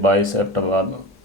22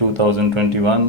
2021,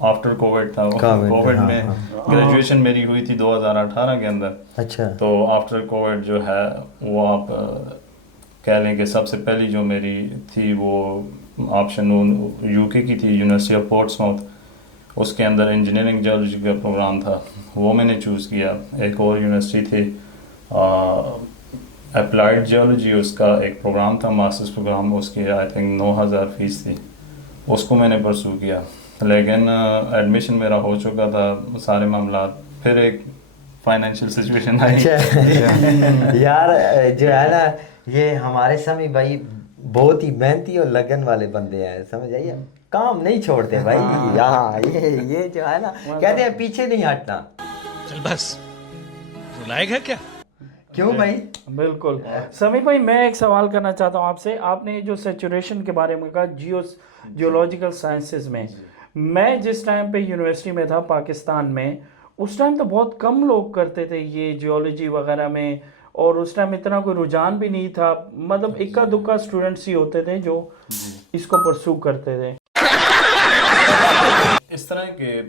after Covid تھا. COVID Covid ہاں، میں ہاں. گریجویشن میری ہوئی تھی 2018 کے اندر. اچھا. تو آفٹر کووڈ جو ہے وہ آپ کہہ لیں کہ سب سے پہلی جو میری تھی وہ آپشن یو کے کی تھی, یونیورسٹی آف پورٹس ماؤتھ. اس کے اندر انجینئرنگ جیولوجی کا پروگرام تھا, وہ میں نے چوز کیا. ایک اور یونیورسٹی تھی اپلائیڈ جیولوجی, اس کا ایک پروگرام تھا ماسٹرز پروگرام, اس کی آئی تھنک 9,000 فیس تھی, اس کو میں نے پرسو کیا. لیکن ایڈمیشن میرا ہو چکا تھا, سارے معاملات, پھر ایک فائنینشیل سچویشن آئی. یار جو ہے نا یہ ہمارے سمی بھائی بہت ہی محنتی اور لگن والے بندے ہیں, سمجھ آئیے, کام نہیں چھوڑتے بھائی. یہاں یہ جو ہے نا کہتے ہیں پیچھے نہیں ہٹنا. چل بس رلائے گا کیا. کیوں بھائی؟ بالکل. سمیع بھائی میں ایک سوال کرنا چاہتا ہوں آپ سے. آپ نے جو سیچوریشن کے بارے میں کہا جیولوجیکل سائنسز میں جس ٹائم پہ یونیورسٹی میں تھا پاکستان میں, اس ٹائم تو بہت کم لوگ کرتے تھے یہ جیولوجی وغیرہ میں, اور اس ٹائم اتنا کوئی رجحان بھی نہیں تھا, مطلب اکا دکا اسٹوڈنٹس ہی ہوتے تھے جو اس کو پرسو کرتے تھے. اس طرح کے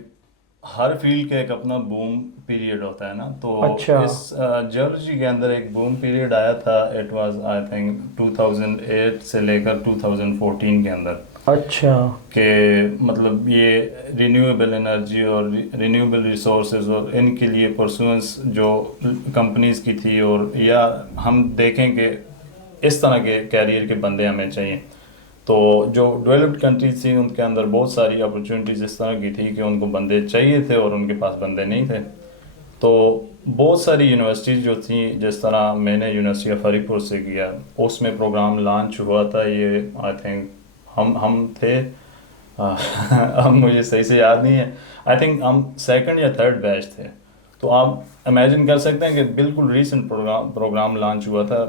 ہر فیلڈ کا ایک اپنا بوم پیریڈ ہوتا ہے نا, تو اچھا. اس جیولوجی کے اندر ایک بوم پیریڈ آیا تھا. اٹ واز آئی تھنک 2008 سے لے کر 2014 کے اندر. اچھا. کہ مطلب یہ رینیویبل انرجی اور رینیویبل ریسورسز اور ان کے لیے پرسوئنس جو کمپنیز کی تھی, اور یا ہم دیکھیں کہ اس طرح کے کیریئر کے بندے ہمیں چاہیے. تو جو ڈیولپڈ کنٹریز تھیں ان کے اندر بہت ساری اپرچونیٹیز اس طرح کی تھی کہ ان کو بندے چاہیے تھے اور ان کے پاس بندے نہیں تھے. تو بہت ساری یونیورسٹیز جو تھیں, جس طرح میں نے یونیورسٹی آف ہری پور سے کیا, اس میں پروگرام لانچ ہوا تھا. یہ آئی تھنک ہم تھے اب مجھے صحیح سے یاد نہیں ہے, آئی تھنک ہم سیکنڈ یا تھرڈ بیچ تھے. تو آپ امیجن کر سکتے ہیں کہ بالکل ریسنٹ پروگرام لانچ ہوا تھا.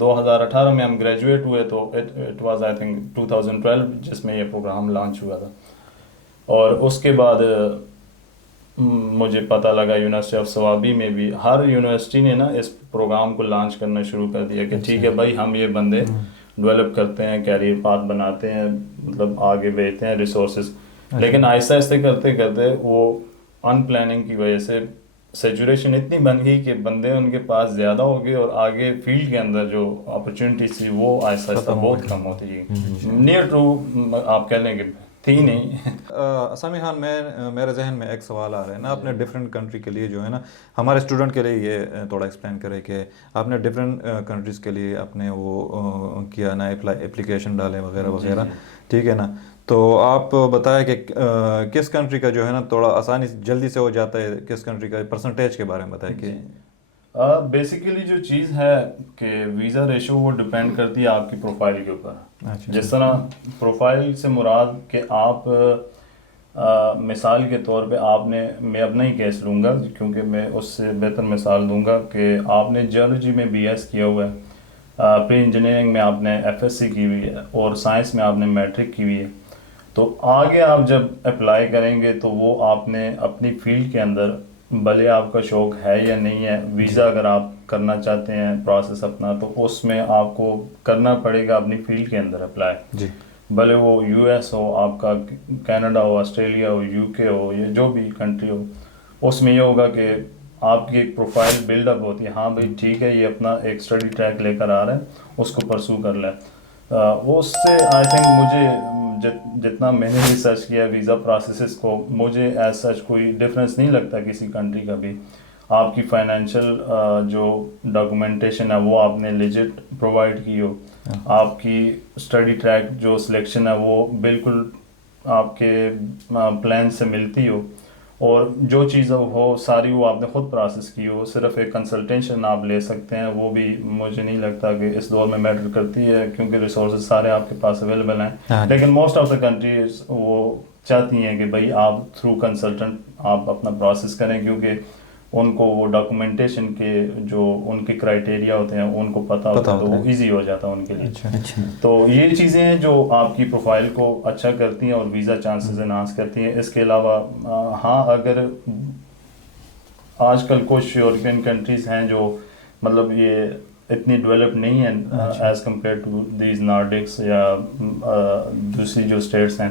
2018 میں ہم گریجویٹ ہوئے, تو اٹ واز آئی تھنک 2012 جس میں یہ پروگرام لانچ ہوا تھا. اور اس کے بعد مجھے پتہ لگا یونیورسٹی آف سوابی میں بھی ہر یونیورسٹی نے نا اس پروگرام کو لانچ کرنا شروع کر دیا کہ ٹھیک ہے بھائی ہم یہ بندے ڈیولپ کرتے ہیں, کیریئر پاتھ بناتے ہیں, مطلب آگے بھیجتے ہیں ریسورسز. لیکن آہستہ آہستہ کرتے کرتے وہ ان پلاننگ کی وجہ سے سیچوریشن اتنی بن گئی کہ بندے ان کے پاس زیادہ ہو گئے, اور آگے فیلڈ کے اندر جو اپرچونیٹیز تھی وہ آہستہ آہستہ بہت کم ہوتی گئی. نیئر ٹو آپ کہہ لیں کہ تھی نہیں. سمیع خان, میرے ذہن میں ایک سوال آ رہا ہے نا, آپ نے ڈفرینٹ کنٹری کے لیے جو ہے نا, ہمارے اسٹوڈنٹ کے لیے یہ تھوڑا ایکسپلین کرے کہ آپ نے ڈفرینٹ کنٹریز کے لیے اپنے وہ کیا نا, اپلیکیشن ڈالے وغیرہ وغیرہ, ٹھیک ہے نا. تو آپ بتائیں کہ کس کنٹری کا جو ہے نا تھوڑا آسانی جلدی سے ہو جاتا ہے, کس کنٹری کا پرسنٹیج کے بارے میں بتائیں. کہ بیسیکلی جو چیز ہے کہ ویزا ریشو وہ ڈپینڈ کرتی ہے آپ کی پروفائل کے اوپر. جس طرح پروفائل سے مراد کہ آپ مثال کے طور پہ آپ نے, میں اپنا ہی کیس لوں گا کیونکہ میں اس سے بہتر مثال دوں گا, کہ آپ نے جیولوجی میں بی ایس کیا ہوا ہے, پری انجینئرنگ میں آپ نے ایف ایس سی کی ہوئی ہے, اور سائنس میں آپ نے میٹرک کی ہوئی ہے. تو آگے آپ جب اپلائی کریں گے تو وہ آپ نے اپنی فیلڈ کے اندر, بھلے آپ کا شوق ہے یا نہیں ہے, ویزا اگر آپ کرنا چاہتے ہیں پروسیس اپنا, تو اس میں آپ کو کرنا پڑے گا اپنی فیلڈ کے اندر اپلائی. جی, بھلے وہ یو ایس ہو, آپ کا Canada who, Australia who, you کے ہو, یا جو بھی کنٹری ہو. اس میں یہ ہوگا کہ آپ کی ایک پروفائل بلڈ اپ ہوتی ہے, ہاں بھائی ٹھیک ہے یہ اپنا ایک اسٹڈی ٹریک لے کر آ رہا ہے, اس کو پرسو کر لیں. اس سے آئی تھنک مجھے جتنا میں نے ریسرچ کیا ویزا پروسیسز کو, مجھے ایز سچ کوئی ڈفرینس نہیں لگتا کسی کنٹری کا بھی. آپ کی فائنینشیل جو ڈاکومنٹیشن ہے وہ آپ نے لیجٹ پرووائڈ کی ہو, آپ کی اسٹڈی ٹریک جو سلیکشن ہے وہ بالکل آپ کے پلان سے ملتی ہو, اور جو چیز ہو ساری وہ آپ نے خود پروسیس کی ہو. صرف ایک کنسلٹیشن آپ لے سکتے ہیں, وہ بھی مجھے نہیں لگتا کہ اس دور میں میٹر کرتی ہے, کیونکہ ریسورسز سارے آپ کے پاس اویلیبل ہیں. لیکن موسٹ آف دا کنٹریز وہ چاہتی ہیں کہ بھائی آپ تھرو کنسلٹنٹ آپ اپنا پروسیس کریں, کیونکہ ان کو وہ ڈاکومنٹیشن کے جو ان کے کرائٹیریا ہوتے ہیں ان کو پتہ ہوتا ہے, تو وہ ایزی ہو جاتا ہے ان کے لیے. تو یہ چیزیں ہیں جو آپ کی پروفائل کو اچھا کرتی ہیں اور ویزا چانسز انہانس کرتی ہیں. اس کے علاوہ ہاں, اگر آج کل کچھ یورپین کنٹریز ہیں جو مطلب یہ اتنی ڈیولپ نہیں ہیں ایز کمپیئر ٹو دیز نارڈکس یا دوسری جو اسٹیٹس ہیں,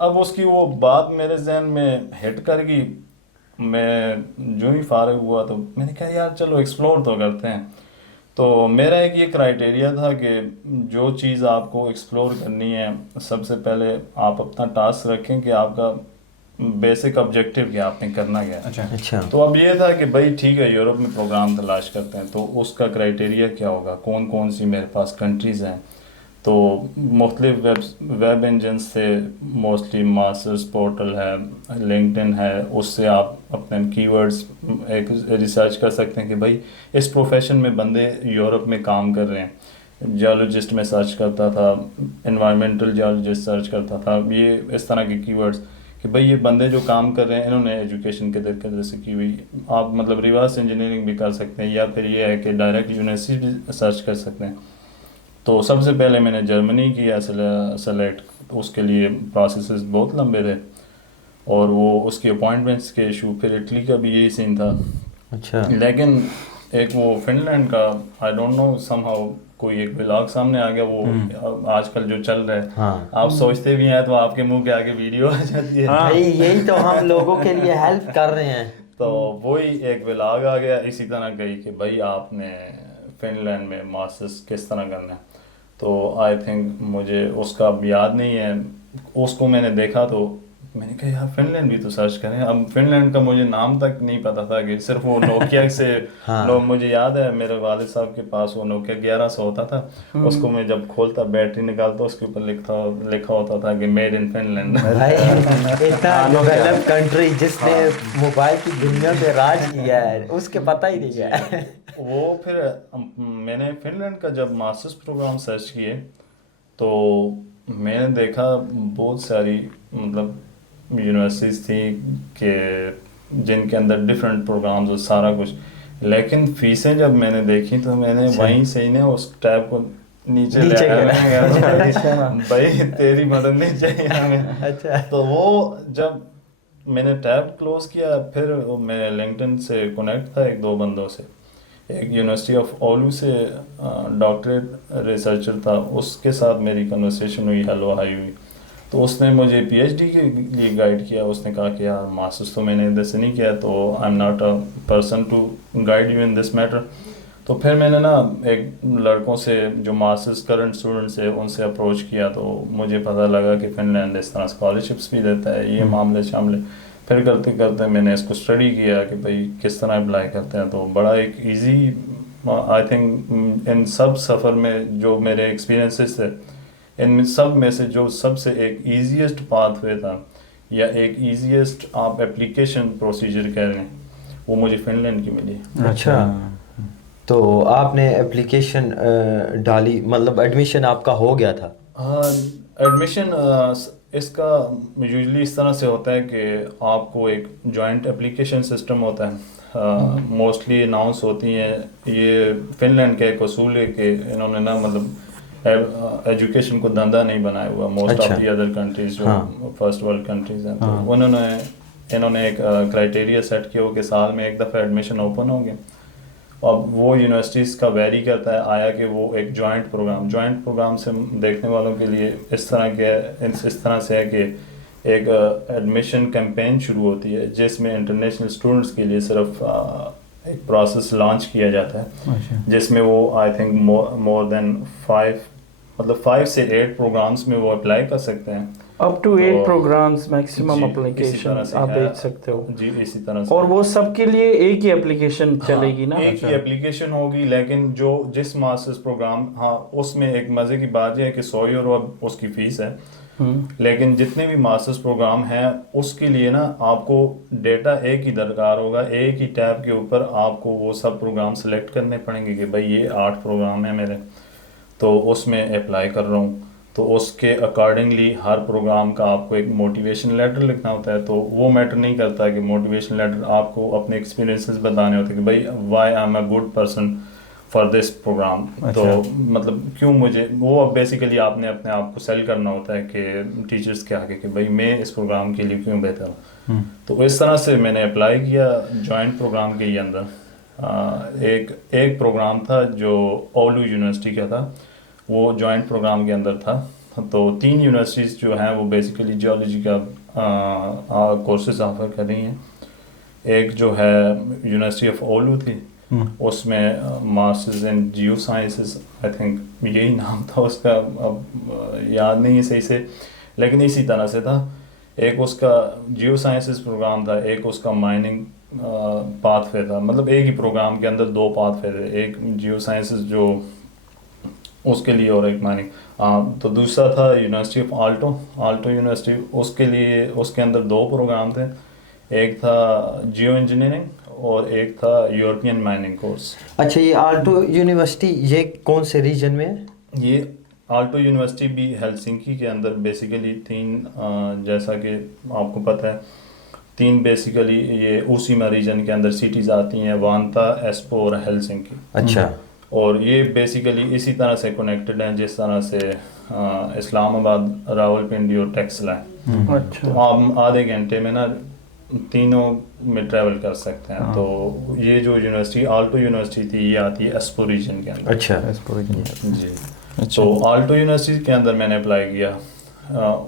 اب اس کی وہ بات میرے ذہن میں ہٹ کر گئی. میں جو ہی فارغ ہوا تو میں نے کہا یار چلو ایکسپلور تو کرتے ہیں. تو میرا ایک یہ کرائیٹیریا تھا کہ جو چیز آپ کو ایکسپلور کرنی ہے سب سے پہلے آپ اپنا ٹاسک رکھیں کہ آپ کا بیسک آبجیکٹیو کیا آپ نے کرنا کیا. اچھا. تو اب یہ تھا کہ بھائی ٹھیک ہے یورپ میں پروگرام تلاش کرتے ہیں تو اس کا کرائیٹیریا کیا ہوگا, کون کون سی میرے پاس کنٹریز ہیں. تو مختلف ویب انجنس سے موسٹلی ماسٹرز پورٹل ہے, لنکڈن ہے, اس سے آپ اپنے کی ورڈز ایک ریسرچ کر سکتے ہیں کہ بھائی اس پروفیشن میں بندے یورپ میں کام کر رہے ہیں. جیولوجسٹ میں سرچ کرتا تھا, انوائرمنٹل جیولوجسٹ سرچ کرتا تھا, یہ اس طرح کے کی ورڈز کہ بھئی یہ بندے جو کام کر رہے ہیں انہوں نے ایجوکیشن کے طریقے سے کی ہوئی. آپ مطلب ریورس انجینئرنگ بھی کر سکتے ہیں یا پھر یہ ہے کہ ڈائریکٹ یونیورسٹی بھی سرچ کر سکتے ہیں. تو سب سے پہلے میں نے جرمنی کیا سلیکٹ. اس کے لیے پروسیسز بہت لمبے تھے اور وہ اس کی اپوائنٹمنٹس کے ایشو. پھر اٹلی کا بھی یہی سین تھا. اچھا. لیکن ایک وہ فن لینڈ کا I don't know some how کوئی ایک بلاگ سامنے آ گیا, وہ آج کل جو چل رہا ہے آپ سوچتے بھی ہیں تو آپ کے منہ کے آگے ویڈیو آ جاتی ہے. بھائی یہی تو ہم لوگوں کے لیے ہیلپ کر رہے ہیں. تو وہی ایک بلاگ آ گیا اسی طرح گئی کہ بھائی آپ نے فن لینڈ میں ماسٹرز کس طرح کرنا ہے. تو آئی تھنک مجھے اس کا یاد نہیں ہے, اس کو میں نے دیکھا تو میں نے کہا یار فن لینڈ بھی تو سرچ کریں. اب فن لینڈ کا مجھے نام تک نہیں پتا تھا کہ صرف وہ نوکیا سے لوگ, مجھے یاد ہے میرے والد صاحب کے پاس وہ نوکیا 1100 ہوتا تھا, اس کو میں جب کھولتا بیٹری نکالتا اس کے اوپر لکھا ہوتا تھا کہ میڈ ان فن لینڈ. اتنا ڈیولپ کنٹری جس نے موبائل کی دنیا میں راج کیا ہے اس کے پتہ ہی نہیں ہے. وہ پھر میں نے فن لینڈ کا جب ماسٹرز پروگرام سرچ کیے تو میں نے دیکھا بہت ساری مطلب یونیورسٹیز تھیں کہ جن کے اندر ڈفرینٹ پروگرامز اور سارا کچھ, لیکن فیسیں جب میں نے دیکھی تو میں نے وہیں سے ہی نے اس ٹیب کو نیچے لے آیا بھائی تیری مدد نہیں چاہیے ہمیں. تو وہ جب میں نے ٹیب کلوز کیا پھر میں لنکڈن سے کنیکٹ تھا ایک دو بندوں سے, ایک یونیورسٹی آف اولو سے ڈاکٹریٹ ریسرچر تھا, اس کے ساتھ میری کنورسیشن ہوئی, ہیلو ہائی ہوئی. تو اس نے مجھے پی ایچ ڈی کے لیے گائیڈ کیا. اس نے کہا کہ یار ماسٹرس تو میں نے ادھر سے نہیں کیا تو I am not a person to guide you in this matter. تو پھر میں نے نا ایک لڑکوں سے جو ماسٹرس کرنٹ اسٹوڈنٹس ہیں ان سے اپروچ کیا تو مجھے پتہ لگا کہ فن لینڈ اس طرح اسکالرشپس بھی دیتا ہے, یہ معاملے شاملے. پھر کرتے کرتے میں نے اس کو اسٹڈی کیا کہ بھائی کس طرح اپلائی کرتے ہیں. تو بڑا ایک ایزی آئی تھنک ان سب سفر میں جو میرے ایکسپیرینسز تھے ان سب میں سے جو سب سے ایک ایزیسٹ پاتھ وے تھا یا ایک ایزیسٹ آپ اپلیکیشن پروسیجر کہہ رہے ہیں وہ مجھے فن لینڈ کی ملی. اچھا. تو آپ نے اپلیکیشن ڈالی, مطلب ایڈمیشن آپ کا ہو گیا تھا؟ ہاں ایڈمیشن اس کا یوزلی اس طرح سے ہوتا ہے کہ آپ کو ایک جوائنٹ اپلیکیشن سسٹم ہوتا ہے, موسٹلی اناؤنس ہوتی ہیں. یہ فن لینڈ کا ایک اصول ہے کہ انہوں نے نا مطلب ایجوکیشن کو دھندا نہیں بنایا ہوا. Most of the other countries جو فرسٹ ورلڈ کنٹریز ہیں تو انہوں نے ایک کرائیٹیریا سیٹ کیا ہو کہ سال میں ایک دفعہ ایڈمیشن اوپن ہوں گے. اب وہ یونیورسٹیز کا ویری کرتا ہے آیا کہ وہ ایک جوائنٹ پروگرام سے دیکھنے والوں کے لیے اس طرح سے ہے کہ ایک ایڈمیشن کیمپین شروع ہوتی ہے جس میں انٹرنیشنل اسٹوڈنٹس کے لیے صرف ایک پروسیس لانچ کیا جاتا ہے جس میں وہ آئی تھنک مور دین 5 سے 8 پروگرامس میں وہ اپلائی کر سکتے ہیں. Up to 8 programmes maximum application آپ بھیج سکتے ہو. جی اسی طرح سے. اور وہ سب کے لیے ایک ہی اپلیکیشن چلے گی نا؟ ایک ہی اپلیکیشن ہوگی, لیکن جس ماسٹرز پروگرام اس میں ایک مزے کی بات یہ ہے کہ 100 یورو اس کی فیس ہے, لیکن جتنے بھی ماسٹرز پروگرام ہیں اس کے لیے نا آپ کو ڈیٹا ایک ہی درکار ہوگا. ایک ہی ٹیب کے اوپر آپ کو وہ سب پروگرام سلیکٹ کرنے پڑیں گے کہ بھائی یہ 8 پروگرام ہیں میرے تو اس میں اپلائی کر رہا ہوں. تو اس کے اکارڈنگلی ہر پروگرام کا آپ کو ایک موٹیویشن لیٹر لکھنا ہوتا ہے. تو وہ میٹر نہیں کرتا کہ موٹیویشن لیٹر آپ کو اپنے ایکسپیرینسز بتانے ہوتے کہ بھائی why I am a good person for this programme. تو مطلب کیوں مجھے وہ بیسیکلی آپ نے اپنے آپ کو سیل کرنا ہوتا ہے کہ ٹیچرس کے آگے کہ بھائی میں اس پروگرام کے لیے کیوں بہتر ہوں. تو اس طرح سے میں نے اپلائی کیا جوائنٹ پروگرام کے اندر. ایک پروگرام تھا جو اولو یونیورسٹی کا تھا, وہ جوائنٹ پروگرام کے اندر تھا. تو 3 یونیورسٹیز جو ہیں وہ بیسیکلی جیولوجی کا کورسز آفر کر رہی ہیں. ایک جو ہے یونیورسٹی آف اولو تھی, اس میں masters in geo sciences, I think یہی نام تھا اس کا, اب یاد نہیں ہے صحیح سے, لیکن اسی طرح سے تھا. ایک اس کا جیو سائنسز پروگرام تھا, ایک اس کا مائننگ پاتھ وے تھا. مطلب ایک ہی پروگرام کے اندر 2 پاتھ وے تھے, ایک جیو سائنسز جو اس کے لیے اور ایک مائننگ. تو دوسرا تھا یونیورسٹی آف آلٹو یونیورسٹی, اس کے لیے اس کے اندر 2 پروگرام تھے. ایک تھا جیو انجینئرنگ اور ایک تھا یورپین مائننگ کورس. اچھا, یہ آلٹو یونیورسٹی یہ کون سے ریجن میں ہے؟ یہ آلٹو یونیورسٹی بھی ہیلسنکی کے اندر بیسیکلی 3 جیسا کہ آپ کو پتہ ہے 3 بیسیکلی یہ اوسیما ریجن کے اندر سٹیز آتی ہیں, وانتا, ایسپو اور ہیلسنکی. اچھا. اور یہ بیسیکلی اسی طرح سے کنیکٹڈ ہیں جس طرح سے اسلام آباد, راول پنڈی اور ٹیکسلا ہے. تو آپ آدھے گھنٹے میں نا تینوں میں ٹریول کر سکتے ہیں. تو یہ جو یونیورسٹی آلٹو یونیورسٹی تھی یہ آتی ہے ایسپو ریجن کے اندر. اچھا. جی. تو آلٹو یونیورسٹی کے اندر میں نے اپلائی کیا,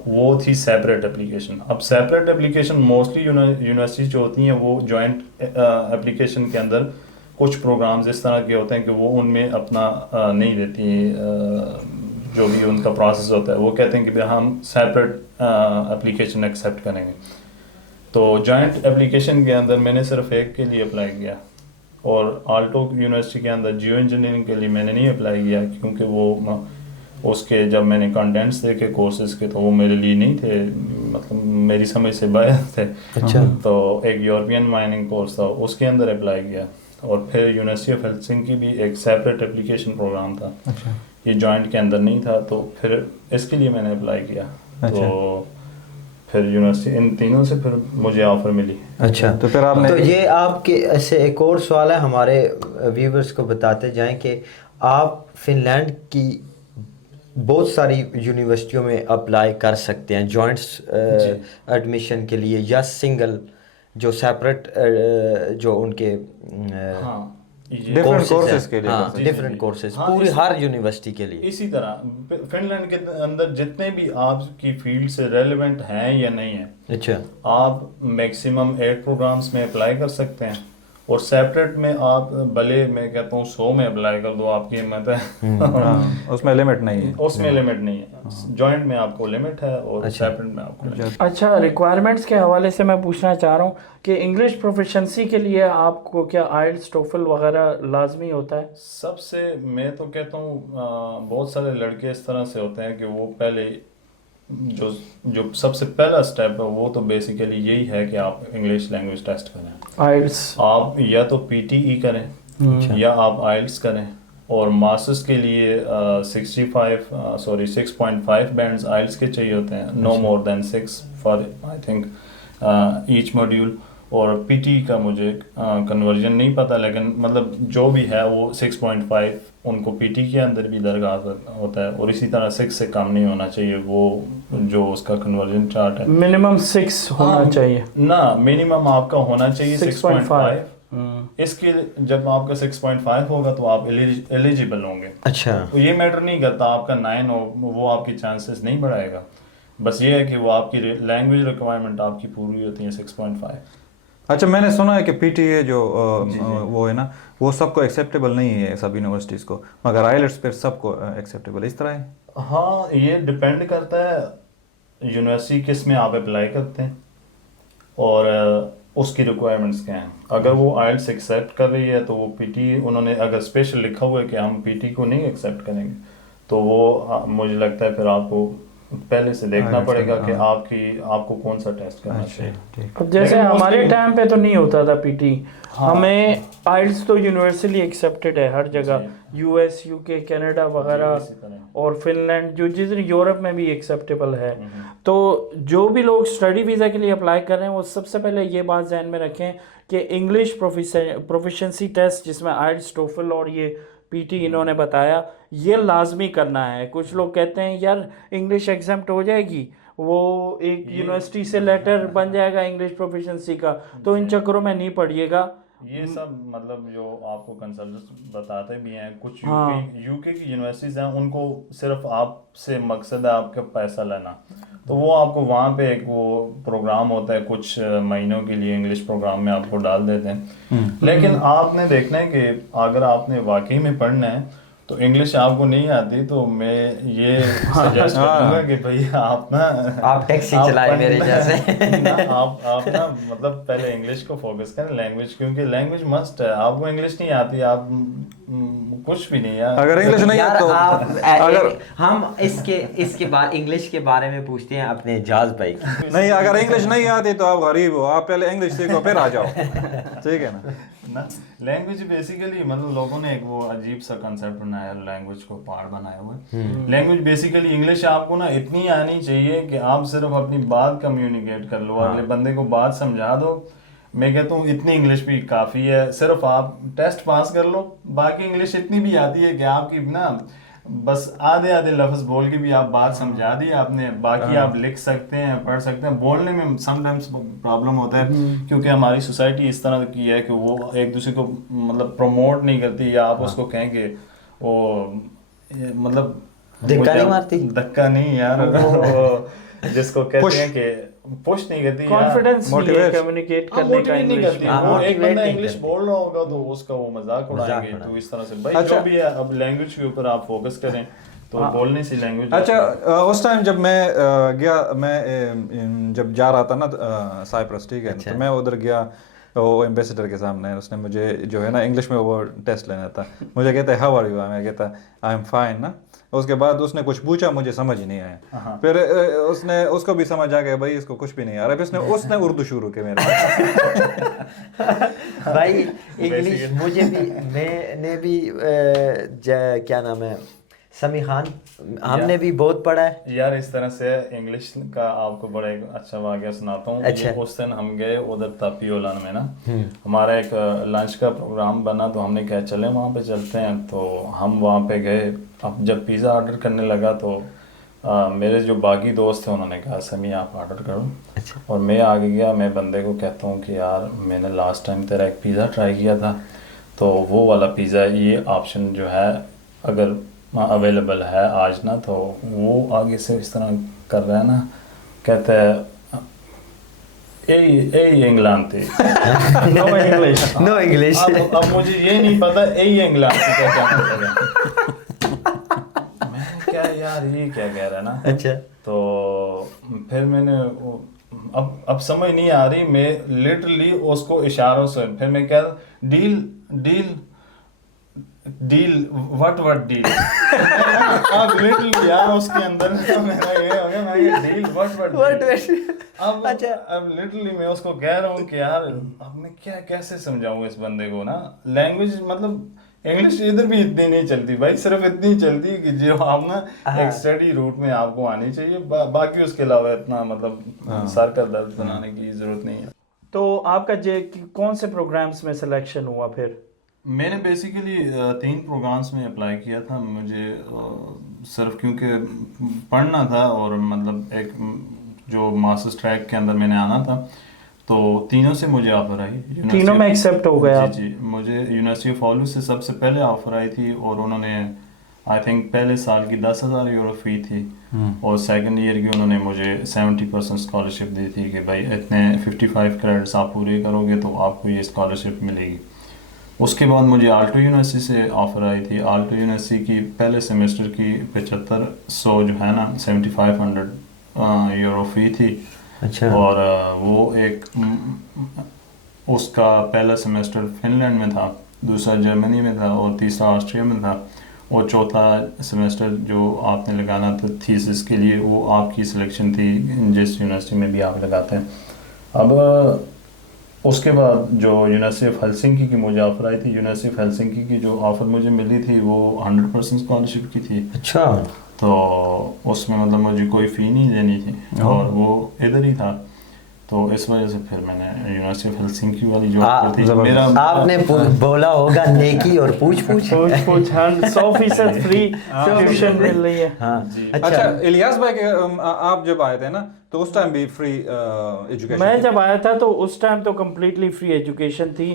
وہ تھی سیپریٹ اپلیکیشن. اب سیپریٹ اپلیکیشن موسٹلی یونیورسٹیز جو ہوتی ہیں وہ جوائنٹ اپلیکیشن کے اندر کچھ پروگرامز اس طرح کے ہوتے ہیں کہ وہ ان میں اپنا نہیں دیتی, جو بھی ان کا پروسیس ہوتا ہے وہ کہتے ہیں کہ ہم سیپریٹ اپلیکیشن ایکسیپٹ کریں گے. تو جوائنٹ اپلیکیشن کے اندر میں نے صرف ایک کے لیے اپلائی کیا, اور آلٹو یونیورسٹی کے اندر جیو انجینئرنگ کے لیے میں نے نہیں اپلائی کیا کیونکہ وہ اس کے جب میں نے کنٹینٹس دیکھے کورسز کے تو وہ میرے لیے نہیں تھے, مطلب میری سمجھ سے باہر تھے. اچھا. تو ایک یورپین مائننگ کورس تھا, اس کے اندر اپلائی کیا. اور پھر یونیورسٹی آف ہیلسنکی بھی ایک سیپریٹ اپلیکیشن پروگرام تھا, یہ جوائنٹ کے اندر نہیں تھا, تو پھر اس کے لیے میں نے اپلائی کیا. تو پھر یونیورسٹی ان تینوں سے پھر مجھے آفر ملی. اچھا. تو پھر آپ نے تو یہ آپ کے ایسے ایک اور سوال ہے, ہمارے ویورز کو بتاتے جائیں کہ آپ فن لینڈ کی بہت ساری یونیورسٹیوں میں اپلائی کر سکتے ہیں جوائنٹس ایڈمیشن کے لیے, یا سنگل جو سیپریٹ جو ان کے ڈفرینٹ کورسز کے لیے. ڈفرینٹ کورسز پوری ہر یونیورسٹی کے لیے. اسی طرح فن لینڈ کے اندر جتنے بھی آپ کی فیلڈ سے ریلیونٹ ہیں یا نہیں ہیں, اچھا, آپ میکسیمم 8 پروگرامز میں اپلائی کر سکتے ہیں. اور سیپریٹ میں آپ بھلے میں کہتا ہوں 100 میں اپلائی کر دو, آپ کی ہمت ہے, اس میں لمٹ نہیں ہے. اس میں لمٹ نہیں ہے. جوائنٹ میں آپ کو لمٹ ہے اور سیپریٹ میں آپ کو لمٹ. اچھا, ریکوائرمنٹس کے حوالے سے میں پوچھنا چاہ رہا ہوں کہ انگلش پروفیشنسی کے لیے آپ کو کیا آئلٹس, ٹوفل وغیرہ لازمی ہوتا ہے؟ سب سے میں تو کہتا ہوں بہت سارے لڑکے اس طرح سے ہوتے ہیں کہ وہ پہلے جو سب سے پہلا سٹیپ ہے وہ تو بیسیکلی یہی ہے کہ آپ انگلش لینگویج ٹیسٹ کریں. آئلٹس آپ یا تو پی ٹی ای کریں یا آپ آئلٹس کریں, اور ماسٹرز کے لیے 6.5 بینڈز آئلٹس کے چاہیے ہوتے ہیں, no more than 6 for I think H module. اور پی ٹی کا مجھے کنورژن نہیں پتہ, لیکن مطلب جو بھی ہے وہ 6.5 ان کو پی ٹی کے اندر بھی درگاہ ہوتا ہے, اور اسی طرح 6 سے کم نہیں ہونا چاہیے وہ جو اس کا کنورژن چارٹ ہے. منیمم 6 ہونا چاہیے نا, منیمم آپ کا ہونا چاہیے 6.5. اس کے جب آپ کا 6.5 ہوگا تو آپ ایلیجیبل ہوں گے. اچھا, یہ میٹر نہیں کرتا آپ کا 9 ہو, وہ آپ کی چانسز نہیں بڑھائے گا. بس یہ ہے کہ وہ آپ کی لینگویج ریکوائرمنٹ آپ کی پوری ہوتی ہے 6.5. اچھا, میں نے سنا ہے کہ پی ٹی اے جو وہ ہے نا وہ سب کو ایکسیپٹیبل نہیں ہے سب یونیورسٹیز کو, مگر آئلٹس پھر سب کو ایکسیپٹیبل, اس طرح ہے؟ ہاں, یہ ڈپینڈ کرتا ہے یونیورسٹی کس میں آپ اپلائی کرتے ہیں اور اس کی ریکوائرمنٹس کیا ہیں. اگر وہ آئلٹس ایکسیپٹ کر رہی ہے تو وہ پی ٹی, انہوں نے اگر اسپیشل لکھا ہوا ہے کہ ہم پی ٹی کو نہیں ایکسیپٹ کریں گے, تو وہ مجھے لگتا ہے پھر آپ کو پہلے سے دیکھنا پڑے گا کہ آپ کو کون سا ٹیسٹ کرنا چاہیے. اب جیسے ہمارے ٹائم پہ تو نہیں ہوتا تھا پی ٹی, ہمیں آئلٹس تو یونیورسلی ایکسیپٹیڈ ہے ہر جگہ, یو ایس, یو کے, کینیڈا وغیرہ, اور فن لینڈ جو جس یورپ میں بھی ایکسیپٹیبل ہے. تو جو بھی لوگ اسٹڈی ویزا کے لیے اپلائی کر رہے ہیں وہ سب سے پہلے یہ بات ذہن میں رکھیں کہ انگلش پروفیشنسی ٹیسٹ جس میں آئلٹس, ٹوفل اور یہ پی ٹی انہوں نے بتایا, یہ لازمی کرنا ہے. کچھ لوگ کہتے ہیں یار انگلش ایگزامپٹ ہو جائے گی, وہ ایک یونیورسٹی سے لیٹر بن جائے گا انگلش پروفیشنسی کا, تو ان چکروں میں نہیں پڑھیے گا. یہ سب مطلب جو آپ کو کنسلٹنٹ بتاتے بھی ہیں, کچھ ہاں. یو کے کی یونیورسٹیز ہیں, ان کو صرف آپ سے مقصد ہے آپ کا پیسہ لینا, تو وہ آپ کو وہاں پہ ایک وہ پروگرام ہوتا ہے کچھ مہینوں کے لیے, انگلش پروگرام میں آپ کو ڈال دیتے ہیں. لیکن آپ نے دیکھنا ہے کہ اگر آپ نے واقعی میں پڑھنا ہے تو انگلش آپ کو نہیں آتی, تو میں یہ سجیسٹ کروں گا کہ بھائی آپ نا آپ ٹیکسی چلائیں میرے جیسے. آپ نا مطلب پہلے انگلش کو فوکس کریں, لینگویج, کیونکہ لینگویج مسٹ ہے. آپ کو انگلش نہیں آتی, آپ کچھ بھی نہیں ہے. اگر انگلش نہیں ہے تو اگر ہم اس کے بعد انگلش کے بارے میں پوچھتے ہیں اپنے جاز بھائی. نہیں, اگر انگلش نہیں آتی تو آپ غریب ہو, آپ پہلے انگلش سیکھو پھر آ جاؤ, ٹھیک ہے نا. لینگویج بیسیکلی مطلب لوگوں نے ایک وہ عجیب سا کنسیپٹ بنایا, لینگویج کو پہاڑ بنایا ہوا ہے. لینگویج بیسیکلی انگلش آپ کو نا اتنی آنی چاہیے کہ آپ صرف اپنی بات کمیونیکیٹ کر لو, اگلے بندے کو بات سمجھا دو. میں کہتا ہوں اتنی انگلش بھی کافی ہے, صرف آپ ٹیسٹ پاس کر لو. باقی انگلش اتنی بھی آتی ہے کہ آپ کی نا بس آدھے لفظ بول کے بھی آپ بات سمجھا دی آپ نے, باقی آپ لکھ سکتے ہیں, پڑھ سکتے ہیں. بولنے میں سم ٹائمس پرابلم ہوتا ہے کیونکہ ہماری سوسائٹی اس طرح کی ہے کہ وہ ایک دوسرے کو مطلب پروموٹ نہیں کرتی, یا آپ اس کو کہیں کہ وہ مطلب دھکا نہیں مارتی, دھکا نہیں یار, جس کو کہتے ہیں کہ پش نہیں کرتی, کانفیڈنس نہیں ہے کمیونیکیٹ کرنے کا انگلش میں. وہ ایک بندہ انگلش بول رہا ہوگا تو اس کا وہ مذاق اڑائیں گے. تو اس طرح سے بھائی جو بھی ہے اب لینگویج کے اوپر آپ فوکس کریں تو بولنے سے لینگویج. اچھا, اس ٹائم جب میں گیا, میں جب جا رہا تھا نا سائپرس, ٹھیک ہے, تو میں ادھر گیا وہ ایمبیسڈر کے سامنے, اس نے مجھے جو ہے نا انگلش میں وہ ٹیسٹ لینا تھا. مجھے کہتا ہے ہاؤ آر یو, میں کہتا آئی ایم فائن نا. اس کے بعد اس نے کچھ پوچھا, مجھے سمجھ ہی نہیں آیا. پھر اس کو بھی سمجھ آ گیا بھائی اس کو کچھ بھی نہیں آ رہا. پھر اس نے اردو شروع کی میرے پاس. بھائی انگلش مجھے بھی, میں نے بھی کیا نام ہے, سمی خان, ہم نے بھی بہت پڑھا ہے یار. اس طرح سے انگلش کا آپ کو بڑا ایک اچھا واقعہ سناتا ہوں. اس دن ہم گئے ادھر تاپی اولان میں نا, ہمارا ایک لنچ کا پروگرام بنا, تو ہم نے کہا چلیں وہاں پہ چلتے ہیں. تو ہم وہاں پہ گئے. اب جب پیزا آرڈر کرنے لگا تو میرے جو باقی دوست تھے انہوں نے کہا سمی آپ آرڈر کرو. اور میں آگے گیا, میں بندے کو کہتا ہوں کہ یار میں نے لاسٹ ٹائم تیرا ایک پیزا ٹرائی کیا تھا, تو وہ والا پیزا, یہ آپشن جو ہے اگر اویلیبل ہے آج نا, تو وہ آگے سے اس طرح کر رہا ہے نا, کہتا ہے اے انگلینڈ تھی. نو انگلش. اب مجھے یہ نہیں پتا اے انگلینڈ تھی کیا مطلب ہے. میں نے کیا یار یہ کیا کہہ رہا ہے نا. اچھا, تو پھر میں نے اب سمجھ نہیں آ رہی, میں لٹرلی اس کو اشاروں سے, پھر میں کہہ ڈیل وٹ ڈیل. اب لٹرلی یار اس کے اندر میرا یہ ہو گیا, میں ڈیل وٹ. اب لٹرلی میں اس کو کہہ رہا ہوں کہ یار اب میں کیسے سمجھاؤں اس بندے کو نا. لینگویج مطلب انگلش ادھر بھی اتنی نہیں چلتی بھائی, صرف اتنی چلتی کہ جو آپ نا ایک اسٹڈی روٹ میں آپ کو آنی چاہیے. باقی اس کے علاوہ اتنا مطلب سر کا درد بنانے کی ضرورت نہیں ہے. تو آپ کا کون سے پروگرامز میں سلیکشن ہوا پھر؟ میں نے بیسیکلی 3 پروگرامس میں اپلائی کیا تھا. مجھے صرف کیونکہ پڑھنا تھا اور مطلب ایک جو ماسٹرز ٹریک کے اندر میں نے آنا تھا, تو تینوں سے مجھے آفر آئی. تینوں میں ایکسیپٹ ہو گیا؟ جی, مجھے یونیورسٹی آف آلو سے سب سے پہلے آفر آئی تھی, اور انہوں نے آئی تھنک پہلے سال کی 10,000 یورو فی تھی, اور سیکنڈ ایئر کی انہوں نے مجھے 70% اسکالرشپ دی تھی کہ بھائی اتنے 55 کریڈٹس آپ پورے کرو گے تو آپ کو یہ اسکالرشپ ملے گی. اس کے بعد مجھے آلٹو یونیورسٹی سے آفر آئی تھی. آلٹو یونیورسٹی کی پہلے سیمسٹر کی 7500 جو ہے نا 7500 یورو فی تھی. اچھا, اور وہ ایک اس کا پہلا سیمسٹر فن لینڈ میں تھا, دوسرا جرمنی میں تھا, اور تیسرا آسٹریا میں تھا, اور چوتھا سیمسٹر جو آپ نے لگانا تھا تھیسس کے لیے وہ آپ کی سلیکشن تھی جس یونیورسٹی میں بھی آپ لگاتے ہیں. اب اس کے بعد جو یونیورسٹی آف ہیلسنکی کی مجھے آفر آئی تھی, یونیورسٹی آف ہیلسنکی کی جو آفر مجھے ملی تھی وہ 100% اسکالرشپ کی تھی. اچھا, تو اس میں مطلب مجھے کوئی فی نہیں دینی تھی, اور وہ ادھر ہی تھا. تو اس وجہ سے پھر میں نے یونیورسٹی آف ہیلسنکی والی جو آفر تھی, میرا آپ نے بولا ہوگا نیکی اور پوچھ 100% فری ٹیوشن مل رہی ہے. اچھا, الیاس بھائی آپ جب آئے تھے نا تو اس ٹائم بھی فری ایجوکیشن؟ میں جب آیا تھا تو اس ٹائم تو کمپلیٹلی فری ایجوکیشن تھی.